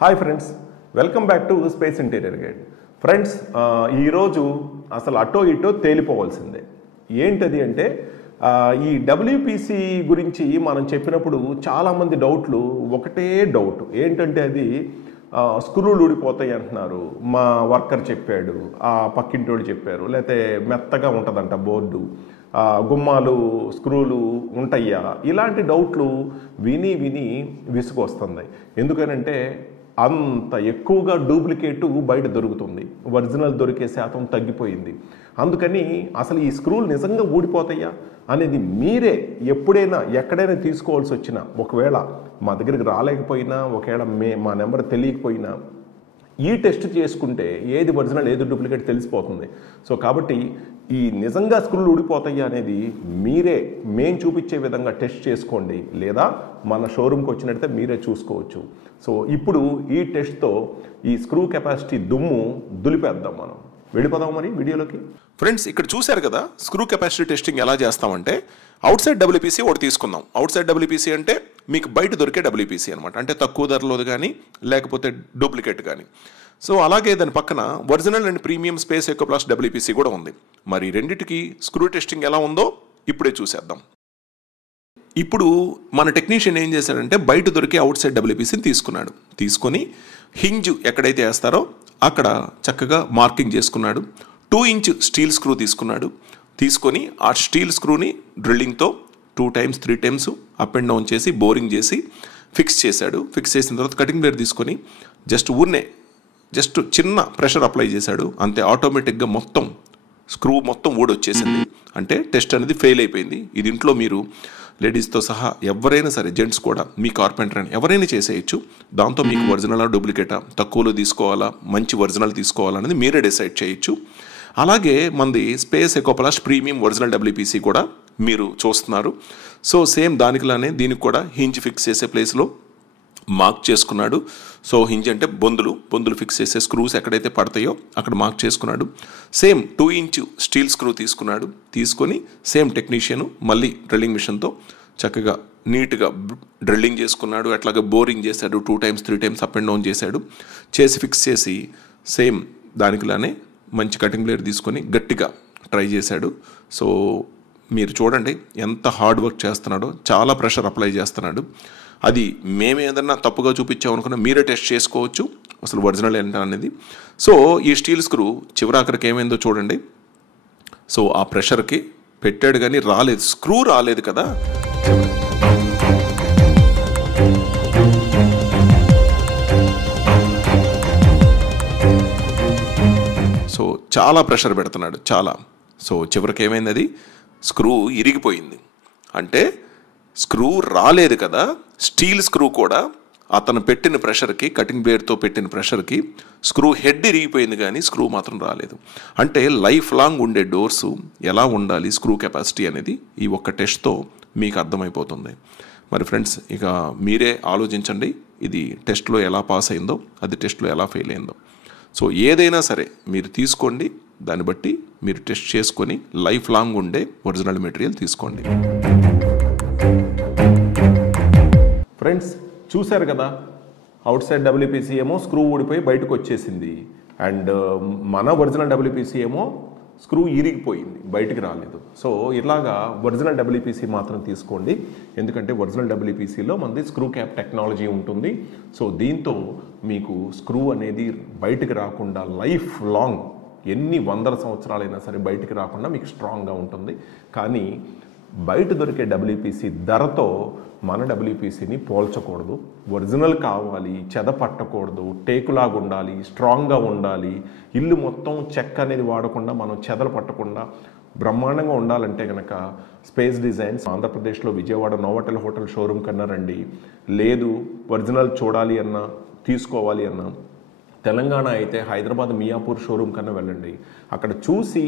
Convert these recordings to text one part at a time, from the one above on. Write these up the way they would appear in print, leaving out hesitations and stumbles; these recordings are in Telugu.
Hi friends, welcome back to space interior guide. Friends, ఈరోజు అసలు అటో ఇటో తేలిపోవాల్సిందే. ఏంటది అంటే ఈ డబ్ల్యూపీసీ గురించి మనం చెప్పినప్పుడు చాలామంది డౌట్లు, ఒకటే డౌట్ ఏంటంటే అది స్క్రూలు ఊడిపోతాయి అంటున్నారు, మా వర్కర్ చెప్పాడు, ఆ పక్కింటోళ్ళు చెప్పారు, లేకపోతే మెత్తగా ఉంటుందంట బోర్డు, గుమ్మాలు స్క్రూలు ఉంటాయా, ఇలాంటి డౌట్లు విని విని విసుగొస్తుంది. ఎందుకనంటే అంత ఎక్కువగా డూప్లికేటు బయట దొరుకుతుంది, ఒరిజినల్ దొరికే శాతం తగ్గిపోయింది. అందుకని అసలు ఈ స్క్రూలు నిజంగా ఊడిపోతాయా అనేది మీరే ఎప్పుడైనా ఎక్కడైనా తీసుకోవాల్సి వచ్చినా, ఒకవేళ మా దగ్గరికి రాలేకపోయినా, ఒకవేళ మా నెంబర్ తెలియకపోయినా ఈ టెస్ట్ చేసుకుంటే ఏది ఒరిజినల్ ఏది డూప్లికేట్ తెలిసిపోతుంది. సో కాబట్టి ఈ నిజంగా స్క్రూలు ఊడిపోతాయి అనేది మీరే మేము చూపించే విధంగా టెస్ట్ చేసుకోండి, లేదా మన షోరూమ్కి వచ్చినట్టయితే మీరే చూసుకోవచ్చు. సో ఇప్పుడు ఈ టెస్ట్తో ఈ స్క్రూ కెపాసిటీ దుమ్ము దులిపేద్దాం. మనం వెళ్ళిపోదాం మరి వీడియోలోకి. ఫ్రెండ్స్, ఇక్కడ చూశారు కదా స్క్రూ కెపాసిటీ టెస్టింగ్ ఎలా చేస్తామంటే, అవుట్ సైడ్ డబ్ల్యూపీసీ ఒకటి తీసుకుందాం. అవుట్ సైడ్ డబ్ల్యూపీసీ అంటే మీకు బయట దొరికే డబ్ల్యూపీసీ అనమాట, అంటే తక్కువ ధరలోది కానీ లేకపోతే డూప్లికేట్ కానీ. సో అలాగే దాని పక్కన original and premium space Ecoplast WPC కూడా ఉంది. మరి రెండింటికి స్క్రూ టెస్టింగ్ ఎలా ఉందో ఇప్పుడే చూసేద్దాం. ఇప్పుడు మన టెక్నీషియన్ ఏం చేశాడంటే బయట దొరికే అవుట్ సైడ్ డబ్ల్యూపీసీని తీసుకున్నాడు. తీసుకొని హింజ్ ఎక్కడైతే వేస్తారో అక్కడ చక్కగా మార్కింగ్ చేసుకున్నాడు. 2 ఇంచ్ స్టీల్ స్క్రూ తీసుకున్నాడు. తీసుకొని ఆ స్టీల్ స్క్రూని డ్రిల్లింగ్తో 2 times 3 times up and down చేసి బోరింగ్ చేసి ఫిక్స్ చేశాడు. ఫిక్స్ చేసిన తర్వాత కటింగ్ ప్లేట్ తీసుకొని జస్ట్ చిన్న ప్రెషర్ అప్లై చేశాడు. అంతే, ఆటోమేటిక్గా మొత్తం స్క్రూ మొత్తం ఊడొచ్చేసింది. అంటే టెస్ట్ అనేది ఫెయిల్ అయిపోయింది. ఇది ఇంట్లో మీరు లేడీస్తో సహా ఎవరైనా సరే, జెంట్స్ కూడా, మీ కార్పెంటర్ అని ఎవరైనా చేసేయచ్చు. దాంతో మీకు ఒరిజినలా డూప్లికేటా, తక్కువలో తీసుకోవాలా, మంచి ఒరిజినల్ తీసుకోవాలనేది మీరే డిసైడ్ చేయొచ్చు. అలాగే మనది స్పేస్ ఎకోప్లాస్ట్ ప్రీమియం ఒరిజినల్ డబ్ల్యూపీసీ కూడా మీరు చూస్తున్నారు. సో సేమ్ దానికిలానే దీనికి కూడా హింజ్ ఫిక్స్ చేసే ప్లేస్లో మార్క్ చేసుకున్నాడు. సో హింజ్ అంటే బొందులు ఫిక్స్ చేసే స్క్రూస్ ఎక్కడైతే పడతాయో అక్కడ మార్క్ చేసుకున్నాడు. సేమ్ 2 ఇంచ్ స్టీల్ స్క్రూ తీసుకున్నాడు. తీసుకొని సేమ్ టెక్నీషియన్ మళ్ళీ డ్రిల్లింగ్ మిషన్తో చక్కగా నీట్గా డ్రిల్లింగ్ చేసుకున్నాడు. అట్లాగే బోరింగ్ చేశాడు. 2 times 3 times up and down చేశాడు. చేసి ఫిక్స్ చేసి సేమ్ దానికిలానే మంచి కటింగ్ ప్లేట్ తీసుకొని గట్టిగా ట్రై చేశాడు. సో మీరు చూడండి ఎంత హార్డ్ వర్క్ చేస్తున్నాడో, చాలా ప్రెషర్ అప్లై చేస్తున్నాడు. అది మేము ఏదన్నా తప్పుగా చూపించామనుకున్నా మీరే టెస్ట్ చేసుకోవచ్చు అసలు ఒరిజినల్ ఏంటో అనేది. సో ఈ స్టీల్ స్క్రూ చివరాఖరికి ఏమైందో చూడండి. సో ఆ ప్రెషర్కి పెట్టాడు కానీ రాలేదు, స్క్రూ రాలేదు కదా. సో చాలా ప్రెషర్ పెడుతున్నాడు, చాలా. సో చివరికి ఏమైంది, అది స్క్రూ ఇరిగిపోయింది. అంటే స్క్రూ రాలేదు కదా, స్టీల్ స్క్రూ కూడా అతను పెట్టిన ప్రెషర్కి, కటింగ్ బ్లేడ్తో పెట్టిన ప్రెషర్కి స్క్రూ హెడ్ ఇరిగిపోయింది కానీ స్క్రూ మాత్రం రాలేదు. అంటే లైఫ్ లాంగ్ ఉండే డోర్స్ ఎలా ఉండాలి స్క్రూ కెపాసిటీ అనేది ఈ ఒక్క టెస్ట్తో మీకు అర్థమైపోతుంది. మరి ఫ్రెండ్స్, ఇక మీరే ఆలోచించండి, ఇది టెస్ట్లో ఎలా పాస్ అయిందో, అది టెస్ట్లో ఎలా ఫెయిల్ అయిందో. సో ఏదైనా సరే మీరు తీసుకోండి, దాన్ని బట్టి మీరు టెస్ట్ చేసుకొని లైఫ్ లాంగ్ ఉండే ఒరిజినల్ మెటీరియల్ తీసుకోండి. ఫ్రెండ్స్, చూశారు కదా, అవుట్ సైడ్ డబ్ల్యూపీసీ ఏమో స్క్రూ ఊడిపోయి బయటకు వచ్చేసింది, అండ్ మన ఒరిజినల్ డబ్ల్యూపీసీ ఏమో స్క్రూ ఇరిగిపోయింది, బయటికి రాలేదు. సో ఇలాగా ఒరిజినల్ డబ్ల్యూపీసీ మాత్రం తీసుకోండి, ఎందుకంటే ఒరిజినల్ డబ్ల్యూపీసీలో మనది స్క్రూ క్యాప్ టెక్నాలజీ ఉంటుంది. సో దీంతో మీకు స్క్రూ అనేది బయటికి రాకుండా లైఫ్ లాంగ్ ఎన్ని వందల సంవత్సరాలైనా సరే బయటికి రాకుండా మీకు స్ట్రాంగ్గా ఉంటుంది. కానీ బయట దొరికే డబ్ల్యూపీసీ ధరతో మన డబ్ల్యూపీసీని పోల్చకూడదు. ఒరిజినల్ కావాలి, చెద పట్టకూడదు, టేకులాగా ఉండాలి, స్ట్రాంగ్గా ఉండాలి. ఇల్లు మొత్తం చెక్క అనేది వాడకుండా, మనం చెదలు పట్టకుండా బ్రహ్మాండంగా ఉండాలంటే కనుక స్పేస్ డిజైన్స్ ఆంధ్రప్రదేశ్లో విజయవాడ నోవాటెల్ హోటల్ షోరూమ్ కన్నా రండి. లేదు ఒరిజినల్ చూడాలి అన్నా, తీసుకోవాలి అన్నా తెలంగాణ అయితే హైదరాబాద్ మియాపూర్ షోరూమ్ కన్నా వెళ్ళండి. అక్కడ చూసి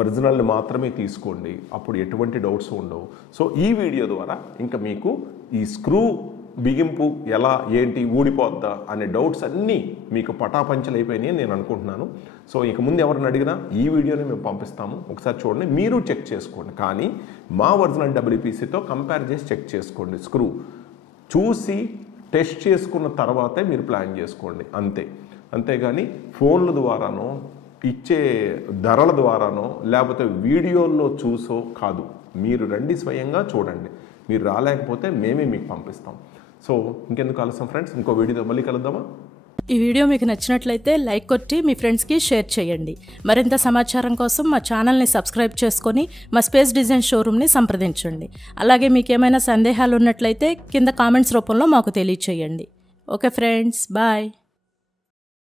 ఒరిజినల్ని మాత్రమే తీసుకోండి, అప్పుడు ఎటువంటి డౌట్స్ ఉండవు. సో ఈ వీడియో ద్వారా ఇంకా మీకు ఈ స్క్రూ బిగింపు ఎలా, ఏంటి, ఊడిపోద్దా అనే డౌట్స్ అన్నీ మీకు పటాపంచలు అయిపోయినాయి అని నేను అనుకుంటున్నాను. సో ఇక ముందు ఎవరిని అడిగినా ఈ వీడియోని మేము పంపిస్తాము, ఒకసారి చూడండి, మీరు చెక్ చేసుకోండి. కానీ మా ఒరిజినల్ డబ్ల్యూపీసీతో కంపేర్ చేసి చెక్ చేసుకోండి. స్క్రూ చూసి టెస్ట్ చేసుకున్న తర్వాతే మీరు ప్లాన్ చేసుకోండి అంతే. అంతేగాని ఫోన్ల ద్వారానో ఇచ్చే ధరల ద్వారానో లేకపోతే వీడియోల్లో చూసో కాదు. మీరు రండి, స్వయంగా చూడండి. మీరు రాలేకపోతే మేమే మీకు పంపిస్తాం. సో ఇంకెందుకు ఆలస్యం ఫ్రెండ్స్, ఇంకో వీడియోతో మళ్ళీ కలుద్దామా? ఈ వీడియో మీకు నచ్చినట్లయితే లైక్ కొట్టి మీ ఫ్రెండ్స్కి షేర్ చేయండి. మరింత సమాచారం కోసం మా ఛానల్ని సబ్స్క్రైబ్ చేసుకొని మా స్పేస్ డిజైన్ షోరూమ్ని సంప్రదించండి. అలాగే మీకు ఏమైనా సందేహాలు ఉన్నట్లయితే కింద కామెంట్స్ రూపంలో మాకు తెలియచేయండి. Okay friends, bye.